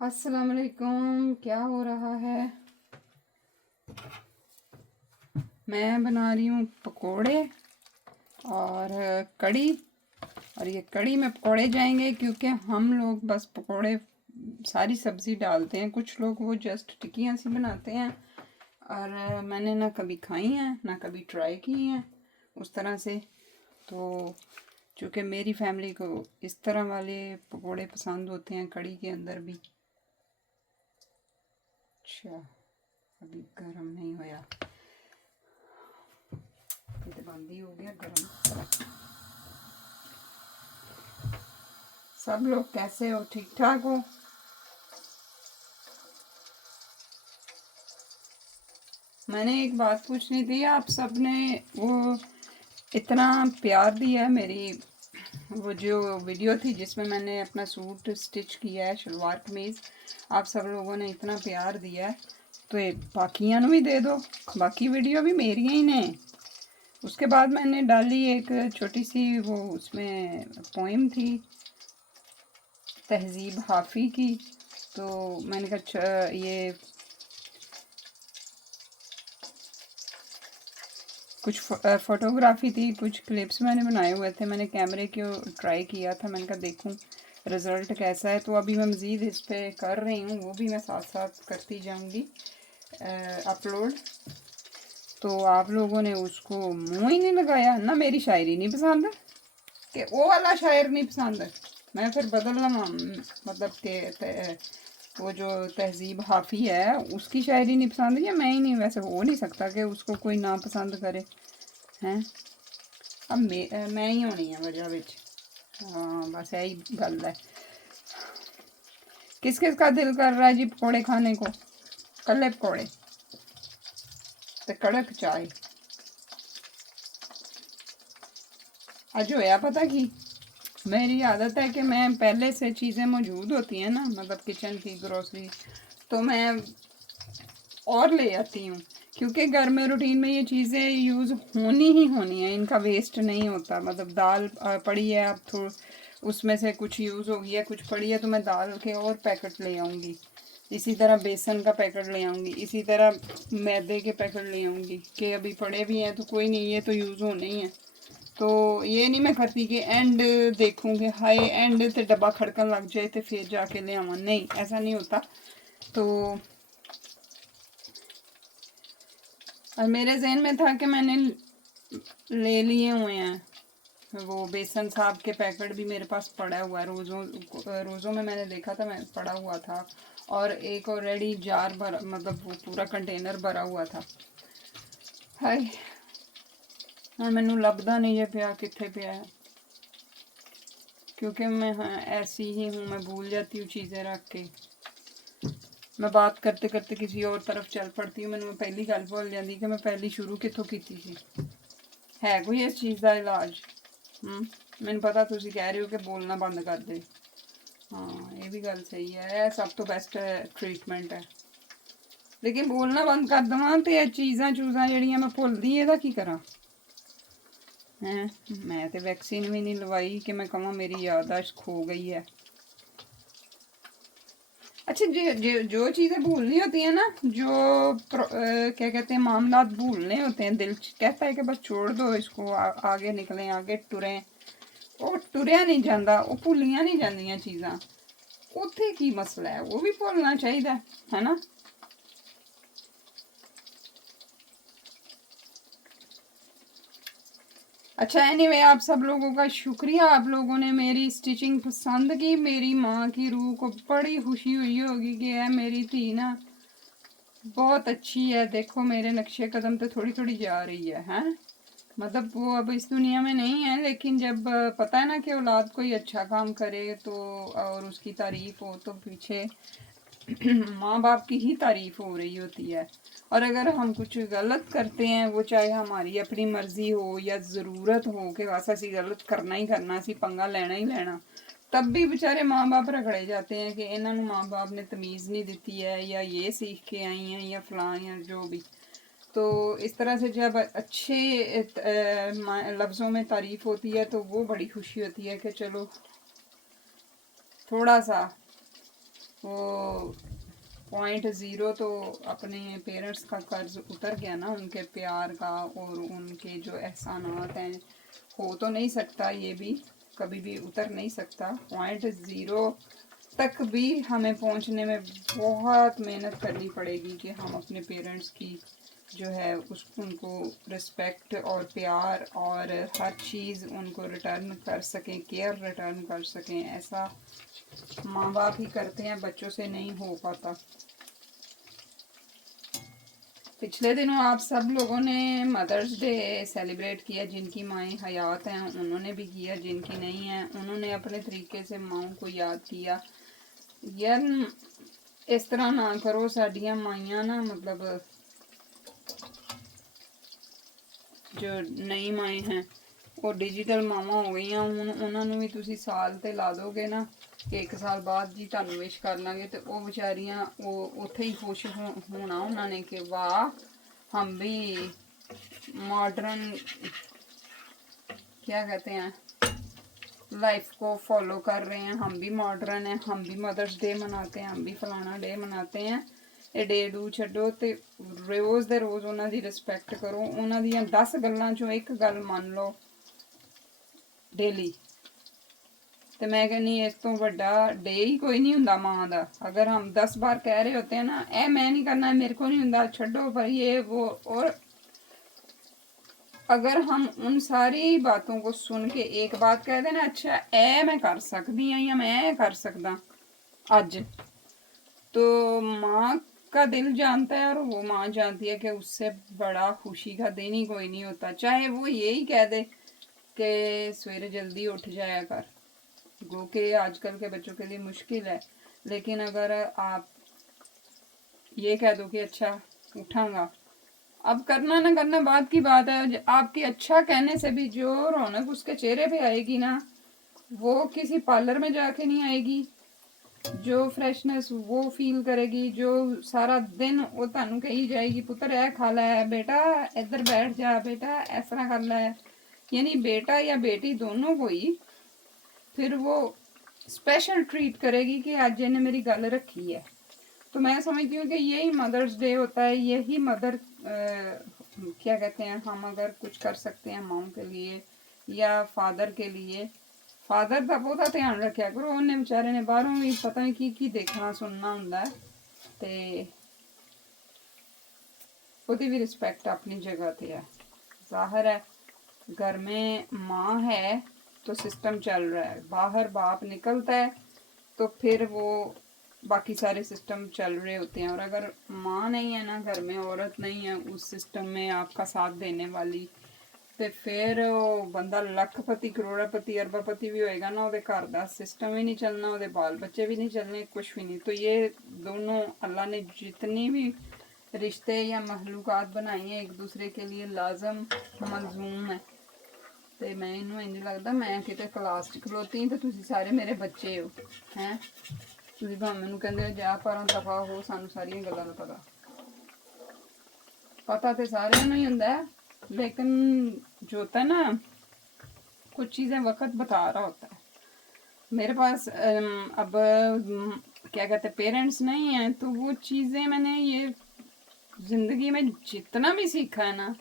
अस्सलाम वालेकुम। क्या हो रहा है? मैं बना रही हूँ पकोड़े और कड़ी। और ये कड़ी में पकोड़े जाएंगे क्योंकि हम लोग बस पकोड़े सारी सब्ज़ी डालते हैं। कुछ लोग वो जस्ट टिक्कियाँ सी बनाते हैं और मैंने ना कभी खाई हैं ना कभी ट्राई की हैं उस तरह से। तो चूँकि मेरी फैमिली को इस तरह वाले पकोड़े पसंद होते हैं कड़ी के अंदर भी। अच्छा, अभी गर्म नहीं होया, ये तो बंद ही हो गया गर्म। सब लोग कैसे हो? ठीक ठाक हो? मैंने एक बात पूछनी थी, आप सब ने वो इतना प्यार दिया है मेरी वो जो वीडियो थी जिसमें मैंने अपना सूट स्टिच किया है, शलवार कमीज़। आप सब लोगों ने इतना प्यार दिया है तो ये बाकियां भी दे दो। बाकी वीडियो भी मेरी ही ने। उसके बाद मैंने डाली एक छोटी सी वो, उसमें पोइम थी तहज़ीब हाफ़ी की। तो मैंने कहा ये कुछ फ़ोटोग्राफी थी, कुछ क्लिप्स मैंने बनाए हुए थे। मैंने कैमरे को ट्राई किया था, मैंने कहा देखूं रिज़ल्ट कैसा है। तो अभी मैं मज़ीद इस पर कर रही हूँ, वो भी मैं साथ साथ करती जाऊँगी अपलोड। तो आप लोगों ने उसको मुँह ही नहीं लगाया ना। मेरी शायरी नहीं पसंद कि वो वाला शायर नहीं पसंद। मैं फिर बदल लूँगा, मतलब कि वो जो तहज़ीब हाफ़ी है उसकी शायरी नहीं पसंद या मैं ही नहीं। वैसे हो नहीं सकता कि उसको कोई ना पसंद करे हैं। अब मैं ही होनी है वजह बिच। हाँ, बस यही गल है। किस किस का दिल कर रहा है जी पकौड़े खाने को? कल्ले पकौड़े तो कड़क चाय। आज होया पता की, मेरी आदत है कि मैं पहले से चीज़ें मौजूद होती हैं ना, मतलब किचन की ग्रोसरी, तो मैं और ले आती हूँ। क्योंकि घर में रूटीन में ये चीज़ें यूज़ होनी ही होनी है, इनका वेस्ट नहीं होता। मतलब दाल पड़ी है, अब थोड़ा उसमें से कुछ यूज़ हो गया, कुछ पड़ी है तो मैं दाल के और पैकेट ले आऊँगी। इसी तरह बेसन का पैकेट ले आऊँगी, इसी तरह मैदे के पैकेट ले आऊँगी कि अभी पड़े भी हैं तो कोई नहीं, ये तो यूज़ होने ही है। तो ये नहीं मैं करती कि एंड देखूँगी हाय एंड तो डब्बा खड़कन लग जाए तो फिर जाके ले आवा। नहीं, ऐसा नहीं होता। तो और मेरे जहन में था कि मैंने ले लिए हुए हैं वो बेसन साहब के पैकेट भी मेरे पास पड़ा हुआ है। रोज़ों में मैंने देखा था, मैं पड़ा हुआ था। और एक ऑलरेडी जार भरा, मतलब वो पूरा कंटेनर भरा हुआ था। हाय, और मैनू लभदा नहीं है पिया कित्थे पिया है, क्योंकि मैं हाँ ऐसी ही हूँ, मैं भूल जाती हूँ चीज़ें रख के। मैं बात करते करते किसी और तरफ चल पड़ती हूँ, मैंने पहली गल भूल जाती कि मैं पहली शुरू कितों की थी। है कोई इस चीज़ का इलाज? मैंने पता तुसी कह रहे हो कि बोलना बंद कर दे। हाँ, ये भी गल सही है, सब तो बेस्ट ट्रीटमेंट है। लेकिन बोलना बंद कर देवां तो ये चीज़ां चूज़ां जड़ियां मैं भुलदी एह्दा की करा हैं। मैं तो वैक्सीन भी नहीं लवाई कि मैं कहां मेरी याददाश्त खो गई है। अच्छा, जो चीज़ें भूलनी होती हैं ना, जो क्या कहते हैं, मामलात भूलने होते हैं, दिल कहता है कि बस छोड़ दो इसको, आगे निकलें, आगे टुरें। वो टुरिया नहीं जाता, वो भुलियां नहीं जांदियां चीज़ां। उत्थे की मसला है, वो भी भुलना चाहिए है ना। अच्छा, एनीवे आप सब लोगों का शुक्रिया। आप लोगों ने मेरी स्टिचिंग पसंद की। मेरी माँ की रूह को बड़ी खुशी हुई होगी कि है मेरी थी ना बहुत अच्छी है। देखो मेरे नक्शे कदम तो थोड़ी थोड़ी जा रही है हैं। मतलब वो अब इस दुनिया में नहीं है, लेकिन जब पता है ना कि औलाद कोई अच्छा काम करे तो और उसकी तारीफ हो तो पीछे माँ बाप की ही तारीफ हो रही होती है। और अगर हम कुछ गलत करते हैं, वो चाहे हमारी अपनी मर्जी हो या ज़रूरत हो कि बस असी गलत करना ही करना, असी पंगा लेना ही लेना, तब भी बेचारे माँ बाप रगड़े जाते हैं कि इन्होंने माँ बाप ने तमीज़ नहीं दी है, या ये सीख के आई हैं, या फलां, या जो भी। तो इस तरह से जब अच्छे लफ्ज़ों में तारीफ़ होती है तो वो बड़ी खुशी होती है कि चलो थोड़ा सा वो 0.0 तो अपने पेरेंट्स का कर्ज उतर गया ना, उनके प्यार का और उनके जो एहसानात हैं। हो तो नहीं सकता, ये भी कभी भी उतर नहीं सकता। 0.0 तक भी हमें पहुंचने में बहुत मेहनत करनी पड़ेगी कि हम अपने पेरेंट्स की जो है उस उनको रिस्पेक्ट और प्यार और हर चीज़ उनको रिटर्न कर सकें, केयर रिटर्न कर सकें। ऐसा माँ बाप ही करते हैं, बच्चों से नहीं हो पाता। पिछले दिनों आप सब लोगों ने मदर्स डे सेलिब्रेट किया, जिनकी माएँ हयात हैं उन्होंने भी किया, जिनकी नहीं हैं उन्होंने अपने तरीके से माओं को याद किया। यार इस तरह ना करो, साडियां माइयां ना मतलब जो नई माएँ हैं वो डिजिटल मावाਂ हो गईਆਂ। ਹੁਣ ਉਹਨਾਂ ਨੂੰ ਵੀ ਤੁਸੀਂ ਸਾਲ ਤੇ ਲਾ ਦੋਗੇ ਨਾ ਕਿ 1 ਸਾਲ ਬਾਅਦ ਜੀ ਤੁਹਾਨੂੰ ਵਿਸ਼ ਕਰ ਲਾਂਗੇ, ਤੇ ਉਹ ਵਿਚਾਰੀਆਂ ਉਹ ਉੱਥੇ ਹੀ ਖੁਸ਼ ਹੋਣਾ ਉਹਨਾਂ ਨੇ ਕਿ ਵਾਹ हम भी मॉडर्न क्या कहते हैं लाइफ को फॉलो कर रहे हैं, हम भी मॉडर्न हैं, हम भी मदर्स डे मनाते हैं, हम भी फलाना डे मनाते हैं। ਇਹ ਡੇ ਡੂ ਛੱਡੋ ਤੇ ਰੋਜ਼ ਦੇ ਰੋਜ਼ ਉਹਨਾਂ ਦੀ ਰਿਸਪੈਕਟ ਕਰੋ। ਉਹਨਾਂ ਦੀਆਂ 10 ਗੱਲਾਂ ਚੋਂ ਇੱਕ ਗੱਲ ਮੰਨ ਲਓ ਡੇਲੀ, ਤੇ मैं कहनी इस तो ਵੱਡਾ डे ही कोई नहीं ਹੁੰਦਾ माँ ਦਾ। अगर हम 10 बार कह रहे होते हैं ना ए मैं नहीं करना, मेरे को नहीं ਹੁੰਦਾ, छोड़ो पर ये वो, और अगर हम उन सारी बातों को सुन के एक बात कह देना अच्छा ए मैं कर सकती हाँ या मैं कर सकता आज, तो माँ का दिल जानता है और वो माँ जानती है कि उससे बड़ा खुशी का दिन ही कोई नहीं होता। चाहे वो यही कह दे कि सवेरे जल्दी उठ जाया कर, गो के आजकल के बच्चों के लिए मुश्किल है, लेकिन अगर आप ये कह दो कि अच्छा उठाऊंगा, अब करना ना करना बात की बात है। आपकी अच्छा कहने से भी जो रौनक उसके चेहरे पे आएगी ना, वो किसी पार्लर में जाके नहीं आएगी। जो फ्रेशनेस वो फील करेगी, जो सारा दिन वो तानू कही जाएगी पुत्र है खा लै, बेटा इधर बैठ जा, बेटा इस तरह कर लै, यानी बेटा या बेटी दोनों को ही फिर वो स्पेशल ट्रीट करेगी कि आज इन्हें मेरी गल रखी है। तो मैं समझती हूँ कि यही मदर्स डे होता है, यही मदर क्या कहते हैं, हम अगर कुछ कर सकते हैं माओ के लिए या फादर के लिए, फादर का बहुत ध्यान रखा करो, उन्हें बेचारे ने बाहरों भी पता नहीं की देखना सुनना होंगे, तो उसकी भी रिस्पेक्ट अपनी जगह पे है। जाहिर है घर में माँ है तो सिस्टम चल रहा है, बाहर बाप निकलता है तो फिर वो बाकी सारे सिस्टम चल रहे होते हैं। और अगर माँ नहीं है ना घर में, औरत नहीं है उस सिस्टम में आपका साथ देने वाली, तो फिर वो बंदा लखपति करोड़पति अरबपति भी होएगा ना, वो घर का सिस्टम भी नहीं चलना, वो बाल बच्चे भी नहीं चलने, कुछ भी नहीं। तो ये दोनों अल्लाह ने जितनी भी रिश्ते या महलूकात बनाई हैं एक दूसरे के लिए लाजम मलजूम है। तो मैं इंज लगता मैं कितने क्लास च खलोती तो तुसी सारे मेरे बच्चे हो हैं, तुसी भावें मैनूं कहंदे हो जा पर दफा हो, सानूं सारियां गल्लां दा पता तो सारिਆਂ ਨੂੰ ही हुंदा है, लेकिन जो होता है ना कुछ चीज़ें वक्त बता रहा होता है। मेरे पास अब क्या कहते पेरेंट्स नहीं हैं, तो वो चीज़ें मैंने ये ज़िंदगी में जितना भी सीखा है ना,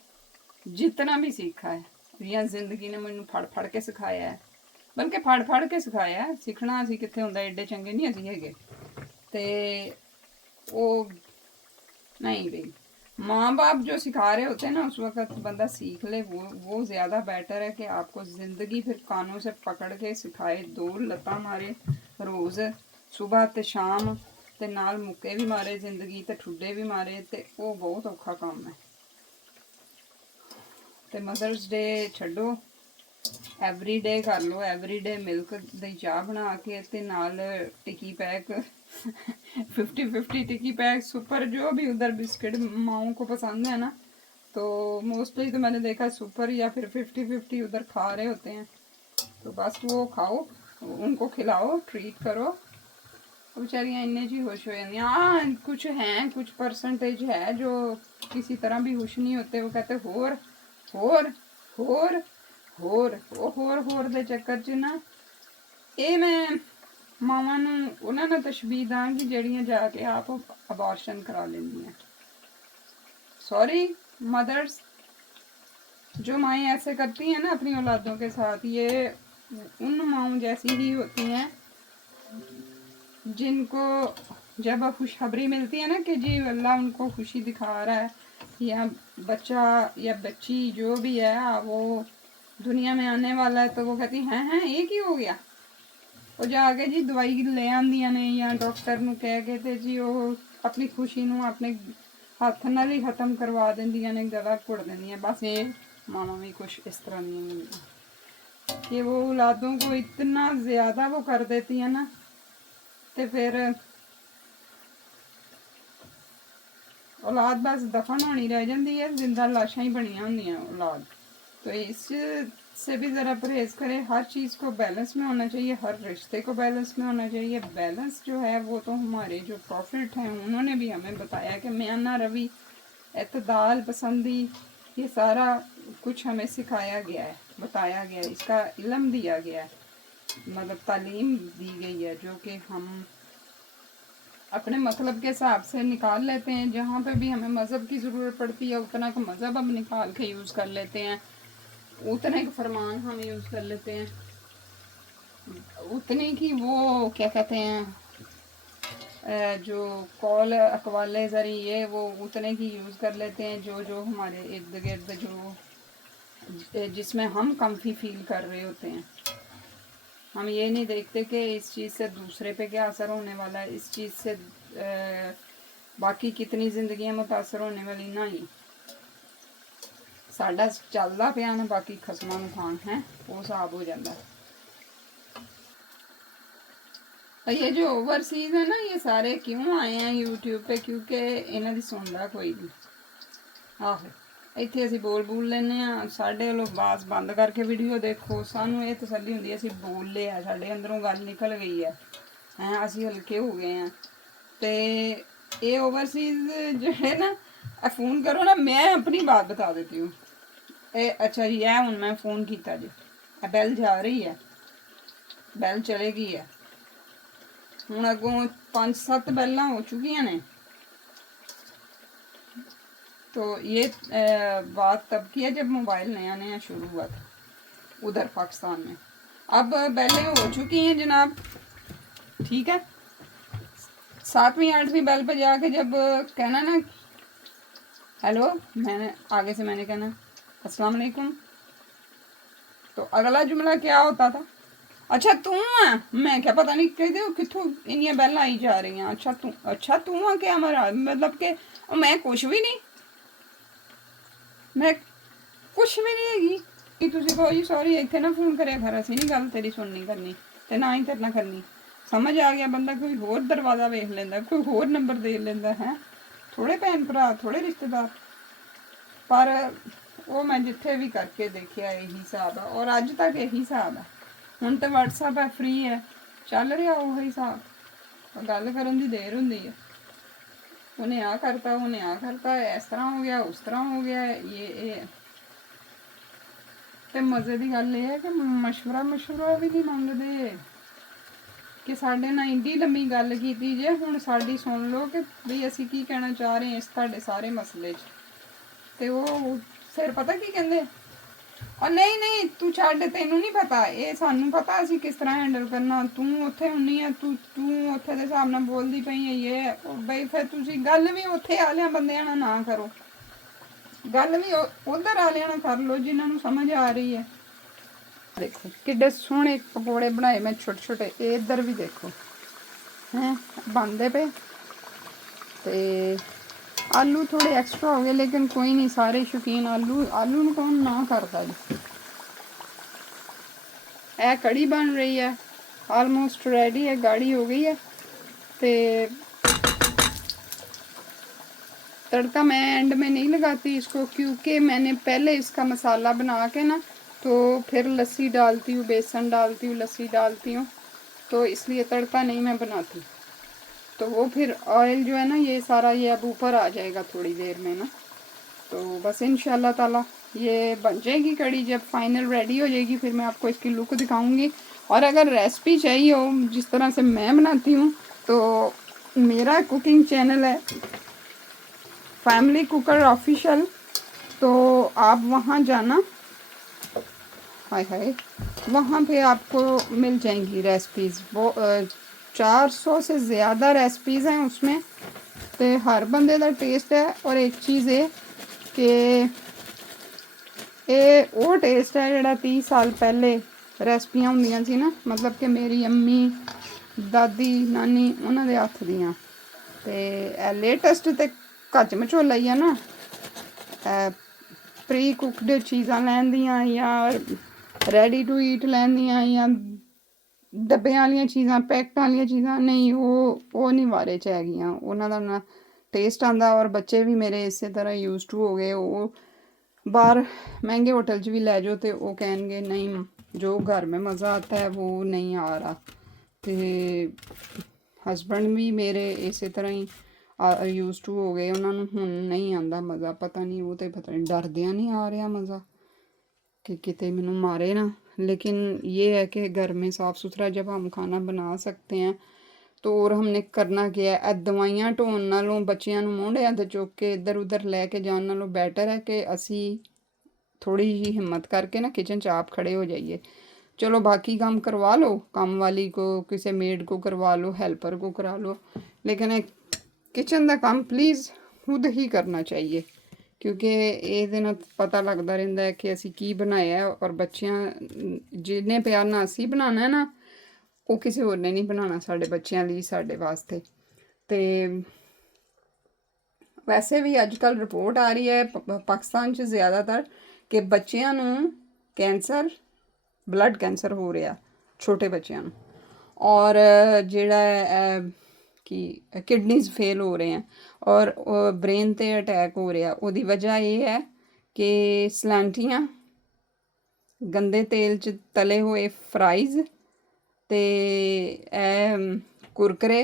जितना भी सीखा है, या जिंदगी ने मैनू फड़ फड़ के सिखाया है, बल्कि फड़ फड़ के सिखाया है। सीखना असीं कित्थे हुंदा, एडे चंगे नहीं असीं हैगे। ते वो नहीं भाई, माँ बाप जो सिखा रहे होते हैं ना उस वक्त बंदा सीख ले, वो ज़्यादा बेटर है कि आपको ज़िंदगी फिर कानों से पकड़ के सिखाए, दो लत्तां मारे रोज़ सुबह ते शाम, ते नाल मुक्के भी मारे जिंदगी ते ठुड्डे भी मारे, ते वो बहुत औखा काम है। ਤੇ ਮਦਰਸ ਡੇ ਛੱਡੋ, ਐਵਰੀ ਡੇ ਕਰ ਲਓ, ਐਵਰੀ ਡੇ ਮਿਲਕ ਦੀ ਚਾਹ ਬਣਾ ਕੇ ਤੇ ਨਾਲ टिक्की पैक 50-50 टिक्की पैक सुपर, जो भी उधर बिस्किट माओ को पसंद है ना, तो मोस्टली तो मैंने देखा सुपर या फिर 50-50 उधर खा रहे होते हैं। तो बस वो खाओ, उनको खिलाओ, ट्रीट करो, बेचारियाँ इन्ने जी खुश हो जाती। हाँ कुछ हैं, कुछ परसेंटेज है जो किसी तरह भी खुश नहीं होते, वो कहते होर होर होर होर होर होर दे चक्कर च ना, ये मैं ਮਾਵਾਂ ਨੂੰ ਉਹਨਾਂ ਨਾਲ ਤਸ਼ਬੀਹ ਦਾਂਗੀ ਜਿਹੜੀਆਂ ਜਾ ਕੇ ਆਪ ਅਬਾਰਸ਼ਨ ਕਰਾ ਲੈਂਦੀਆਂ। सॉरी मदर्स, जो माएँ ऐसे करती हैं ना अपनी औलादों के साथ, ये उन माओं जैसी ही होती हैं जिनको जब खुशखबरी मिलती है ना कि जी अल्लाह उनको खुशी दिखा रहा है, या बच्चा या बच्ची जो भी है वो दुनिया में आने वाला है, तो वो कहती हैं ये की हो गया, वो जाके जी दवाई ले आंदियां ने या डॉक्टर नूं कह के ते जी वो अपनी खुशी नूं अपने हथ नाल ही खत्म करवा देंदियां ने, गला घुट देंदियां। बस ये मामा भी कुछ इस तरह नहीं मिलता कि वो औलादों को इतना ज़्यादा वो कर देती है ना, तो फिर औलाद बस दफन होनी रह जाती है, जिंदा लाशा ही बनिया होंदियां औलाद। तो इससे भी ज़रा परहेज करें। हर चीज़ को बैलेंस में होना चाहिए, हर रिश्ते को बैलेंस में होना चाहिए। बैलेंस जो है वो तो हमारे जो प्रॉफिट हैं उन्होंने भी हमें बताया कि म्याना रवि, एतदाल पसंदी, ये सारा कुछ हमें सिखाया गया है, बताया गया है, इसका इल्म दिया गया है, मतलब तालीम दी गई है, जो कि हम अपने मतलब के हिसाब से निकाल लेते हैं। जहाँ पे भी हमें मज़हब की ज़रूरत पड़ती है उतना का मज़हब हम निकाल के यूज़ कर लेते हैं, उतने का फरमान हम यूज़ कर लेते हैं, उतने की वो क्या कहते हैं जो कॉल अकवाले ज़रिए वो उतने की यूज़ कर लेते हैं जो जो हमारे इर्द गिर्द जो जिसमें हम कम्फी फील कर रहे होते हैं। हम ये नहीं देखते कि इस चीज़ से दूसरे पे क्या असर होने वाला है, इस चीज़ से बाकी कितनी जिंदगियां मुतासर होने वाली। नहीं, साडा चलदा पिया ना, बाकी खसमां नूं खाण है वो हिसाब हो जाता है। ये जो ओवरसीज है ना, ये सारे क्यों आए हैं यूट्यूब पे, क्योंकि इन्हां दी सुनदा कोई नहीं। आहो ਇੱਥੇ ਅਸੀਂ ਬੋਲ ਲੈਂਦੇ ਆ, ਸਾਡੇ ਵੱਲੋਂ ਆਵਾਜ਼ ਬੰਦ ਕਰਕੇ ਵੀਡੀਓ ਦੇਖੋ, ਸਾਨੂੰ ਇਹ ਤਸੱਲੀ ਹੁੰਦੀ ਅਸੀਂ ਬੋਲ ਲਿਆ, ਸਾਡੇ ਅੰਦਰੋਂ ਗੱਲ ਨਿਕਲ ਗਈ ਹੈ, ਅਸੀਂ ਹਲਕੇ ਹੋ ਗਏ ਆ। ਤੇ ਇਹ ओवरसीज ਜਿਹੜੇ ना फ़ोन करो ना, मैं अपनी बात बता देती हूँ। अच्छा जी, है हूँ मैं फ़ोन किया जी, बैल जा रही है, बैल चलेगी है, हूँ अगों 5-7 बैलां हो चुकी ने। तो ये बात तब की है जब मोबाइल नया नया शुरू हुआ था उधर पाकिस्तान में। अब बैलें हो चुकी हैं जनाब, ठीक है। 7वीं 8वीं बैल पे जाके जब कहना ना हेलो, मैंने आगे से मैंने कहना अस्सलाम वालेकुम, तो अगला जुमला क्या होता था, अच्छा तू है, मैं क्या पता नहीं कहते कितों इनियां बैल आई जा रही हैं, अच्छा तू है क्या, हमारा मतलब कि मैं कुछ भी नहीं, मैं कुछ भी नहीं हैगी कि तुसी कहो जी सॉरी इत्थे ना फोन करे फिर असीं नहीं गल तेरी सुननी करनी ते ना ही तेरे नाल करनी। समझ आ गया, बंदा कोई होर दरवाज़ा वेख लेंदा, कोई होर नंबर दे लेंदा है, थोड़े भैन भरा थोड़े रिश्तेदार। पर वो मैं जिथे भी करके देखिया यही हिसाब है, और अज तक यही हिसाब है। हुण तो व्हाट्सएप है, फ्री है, चल रहा वो हिसाब, गल करन दी देर हुंदी है, उन्हें आ करता उन्हें आ करता, इस तरह हो गया उस तरह हो गया, ये तो मज़े की गल है कि मशवरा भी नहीं मंगते कि साढ़े नाल इंडी लम्मी गल कीती जे, हुण साडी सुन लो कि भी असीं की कहना चाह रहे हैं इस तुहाडे सारे मसले च। ते वो फिर पता की कहंदे, और नहीं नहीं तू छड्ड, तैनूं नहीं पता, ये सानूं पता असीं किस तरह हैंडल करना, तू उत्थे हुन्नी है, तू उत्थे दे हिसाब नाल बोलदी पई है, ये बई फिर तुसीं गल भी उत्थे आलियां बंदियां नाल ना करो, गल भी उधर आलियां नाल कर लो जिन्हां नूं समझ आ रही है। देखो किड्डे सोहणे पकौड़े बनाए मैं छोटे छोटे, इधर भी देखो हैं बनदे पे, ते आलू थोड़े एक्स्ट्रा हो गए लेकिन कोई नहीं, सारे शौकीन आलू नूं कौन ना करता जी। यह कड़ी बन रही है, ऑलमोस्ट रेडी है, गाढ़ी हो गई है। ते तड़का मैं एंड में नहीं लगाती इसको, क्योंकि मैंने पहले इसका मसाला बना के ना तो फिर लस्सी डालती हूँ, बेसन डालती हूँ, लस्सी डालती हूँ, तो इसलिए तड़का नहीं मैं बनाती। तो वो फिर ऑयल जो है ना ये सारा ये अब ऊपर आ जाएगा थोड़ी देर में ना। तो बस इंशाल्लाह ताला ये बन जाएगी कड़ी, जब फाइनल रेडी हो जाएगी फिर मैं आपको इसकी लुक दिखाऊंगी। और अगर रेसिपी चाहिए हो जिस तरह से मैं बनाती हूँ तो मेरा कुकिंग चैनल है फैमिली कुकर ऑफिशियल, तो आप वहाँ जाना, हाय हाय, वहाँ पे आपको मिल जाएंगी रेसिपीज़। वो 400 से ज़्यादा रेसिपीज़ हैं उसमें, तो हर बंदे का टेस्ट है। और एक चीज़ है कि ये वो टेस्ट है जोड़ा 30 साल पहले रेसिपियाँ होंदियां सी ना, मतलब कि मेरी अम्मी दादी नानी उन्होंने हत्थ दियाँ, ते लेटेस्ट ते कच मचोला ही है ना, प्री कुकड चीज़ां लैन दियां या रेडी टू ईट लैन दियां या डब्बे वालियां चीज़ां पैकट वालियां चीज़ां नहीं, वो नहीं बारे च हैगियां। उन्हां दा ना टेस्ट आंदा, और बच्चे भी मेरे इस तरह यूज टू हो गए। वो बाहर महंगे होटल च भी लै जाओ तो वो कहेंगे नहीं, जो घर में मज़ा आता है वो नहीं आ रहा। तो हस्बैंड भी मेरे इस तरह ही यूज टू हो गए, उन्होंने हुण नहीं आंदा मज़ा, पता नहीं वो तो पता नहीं डरदियां नहीं आ रहा मज़ा कि किते मैनू मारे ना। लेकिन ये है कि घर में साफ़ सुथरा जब हम खाना बना सकते हैं तो और हमने करना क्या है। दवाइयां ढोण नालों बच्चियां नूं मोढ़ियां ते चुक के इधर उधर लैके जाण नालों बैटर है कि असी थोड़ी जी हिम्मत करके ना किचन च आप खड़े हो जाइए। चलो बाकी काम करवा लो, काम वाली को किसी मेड को करवा लो, हेल्पर को करा लो, लेकिन एक किचन का काम प्लीज़ खुद ही करना चाहिए, क्योंकि ये ना पता लगता रहिंदा है कि असी की बनाया है। और बच्चियां जिन्ने प्यार नाल असी बनाना है ना, वो किसी होर ने नहीं बनाना साढ़े बच्चियां लई, साढ़े वास्ते। ते वैसे भी अजकल रिपोर्ट आ रही है पाकिस्तान च ज़्यादातर कि बच्चियां नूं कैंसर, ब्लड कैंसर हो रहा छोटे बच्चों नूं, और जेड़ा कि किडनीज फेल हो रहे हैं और ब्रेन ते अटैक हो रहा। ओदी वजह ये है कि सलांटियाँ, गंदे तेल च तले हुए फ्राइज़ ते कुरकरे,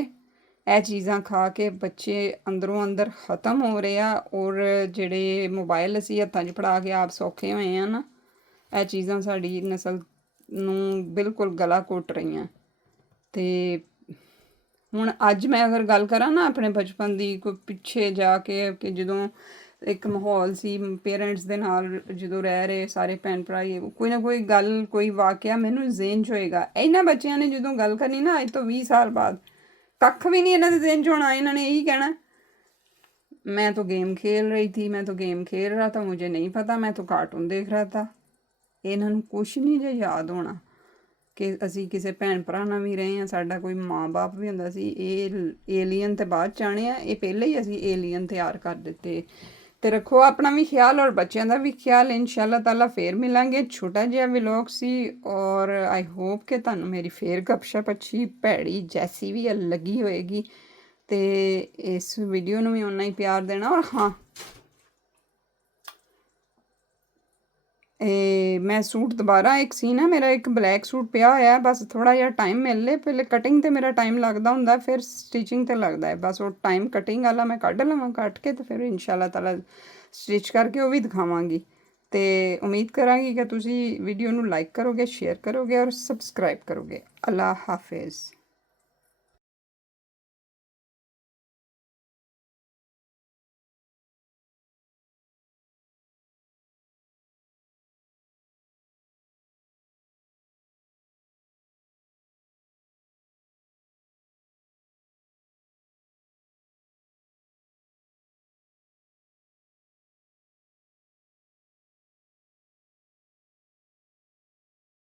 ਇਹ ਚੀਜ਼ਾਂ ਖਾ ਕੇ ਬੱਚੇ ਅੰਦਰੋਂ ਅੰਦਰ ख़त्म ਹੋ ਰਹੇ ਆ। ਔਰ ਜਿਹੜੇ ਮੋਬਾਈਲ ਅਸੀਂ ਹੱਥਾਂ 'ਚ ਫੜਾ ਕੇ ਆਪ ਸੌਖੇ ਹੋਏ ਆ ਨਾ, ਇਹ ਚੀਜ਼ਾਂ ਸਾਡੀ ਨਸਲ ਨੂੰ ਬਿਲਕੁਲ ਗਲਾ ਘੁੱਟ ਰਹੀਆਂ। ਤੇ ਹੁਣ ਅੱਜ ਮੈਂ ਅਗਰ ਗੱਲ ਕਰਾਂ ਨਾ ਆਪਣੇ ਬਚਪਨ ਦੀ, ਕੋਈ ਪਿੱਛੇ ਜਾ ਕੇ ਕਿ ਜਦੋਂ ਇੱਕ ਮਾਹੌਲ ਸੀ ਪੇਰੈਂਟਸ ਦੇ ਨਾਲ ਜਦੋਂ ਰਹਿ ਰਹੇ ਸਾਰੇ ਭੈਣ ਭਰਾ, ਕੋਈ ਨਾ ਕੋਈ ਗੱਲ ਕੋਈ ਵਾਕਿਆ ਮੈਨੂੰ ਜ਼ਿਹਨ 'ਚ ਹੋਏਗਾ। ਇਹਨਾਂ ਬੱਚਿਆਂ ਨੇ ਜਦੋਂ ਗੱਲ ਕਰਨੀ ਨਾ ਅੱਜ ਤੋਂ 20 ਸਾਲ ਬਾਅਦ, कख भी नहीं इन्होंने दिन च होना, इन्होंने यही कहना मैं तो गेम खेल रही थी, मैं तो गेम खेल रहा था, मुझे नहीं पता, मैं तो कार्टून देख रहा था। इन्होंने कुछ नहीं जे याद होना कि असी किसी भैन भरा नाल भी रहे हैं, साडा कोई माँ बाप भी हुंदा सी। एलियन तो बाद च आने, ये पहले ही असी एलियन तैयार कर दिते। तो रखो अपना भी ख्याल और बच्चों का भी ख्याल। इंशाअल्लाह ताला फिर मिलांगे। छोटा जिहा व्लॉग सी, और आई होप कि तुहानू मेरी फिर गपशप अच्छी भैड़ी जैसी भी लगी होएगी। तो इस वीडियो नू भी उन्ना ही प्यार देना। और हाँ, मैं सूट दोबारा एक सी ना, मेरा एक ब्लैक सूट पिया होया, बस थोड़ा जिहा टाइम मिल ले, पहले कटिंग तो मेरा टाइम लगता हुंदा, फिर स्टिचिंग तो लगता है। बस वो टाइम कटिंग वाला मैं कढ़ लवां, कट के तो फिर इंशाअल्लाह ताला स्टिच करके वो भी दिखावांगी। तो उम्मीद करांगी कि तुसी वीडियो नू लाइक करोगे, शेयर करोगे और सबसक्राइब करोगे। अल्लाह हाफिज़।